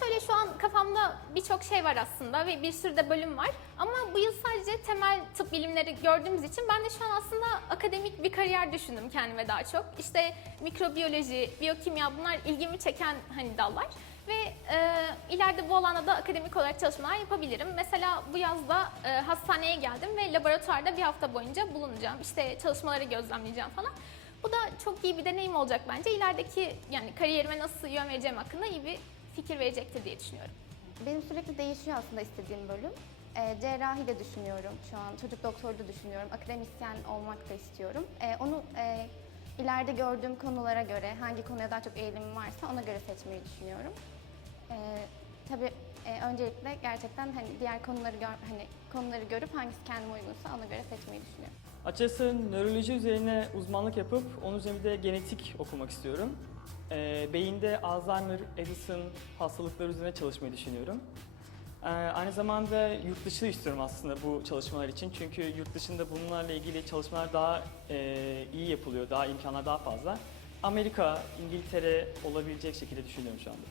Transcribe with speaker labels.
Speaker 1: şöyle şu an kafamda birçok şey var aslında ve bir sürü de bölüm var. Ama bu yıl sadece temel tıp bilimleri gördüğümüz için ben de şu an aslında akademik bir kariyer düşündüm kendime daha çok. İşte mikrobiyoloji, biyokimya bunlar ilgimi çeken hani dallar. Ve e, ileride bu alanda da akademik olarak çalışmalar yapabilirim. Mesela bu yazda e, hastaneye geldim ve laboratuvarda bir hafta boyunca bulunacağım. İşte çalışmaları gözlemleyeceğim falan. Bu da çok iyi bir deneyim olacak bence. İlerideki yani kariyerime nasıl yön vereceğim hakkında iyi bir fikir verecektir diye düşünüyorum.
Speaker 2: Benim sürekli değişiyor aslında istediğim bölüm. E, cerrahi de düşünüyorum şu an, çocuk doktoru da düşünüyorum, akademisyen olmak da istiyorum. E, onu e, ileride gördüğüm konulara göre, hangi konuya daha çok eğilimim varsa ona göre seçmeyi düşünüyorum. E, tabii e, öncelikle gerçekten hani diğer konuları gör, hani konuları görüp hangisi kendime uygunsa ona göre seçmeyi düşünüyorum.
Speaker 3: Açıkçası nöroloji üzerine uzmanlık yapıp onun üzerine bir de genetik okumak istiyorum. Ee, beyinde Alzheimer, Edison hastalıkları üzerine çalışmayı düşünüyorum. Ee, aynı zamanda yurt dışı istiyorum aslında bu çalışmalar için. Çünkü yurt dışında bunlarla ilgili çalışmalar daha e, iyi yapılıyor, daha imkanlar daha fazla. Amerika, İngiltere olabilecek şekilde düşünüyorum şu anda.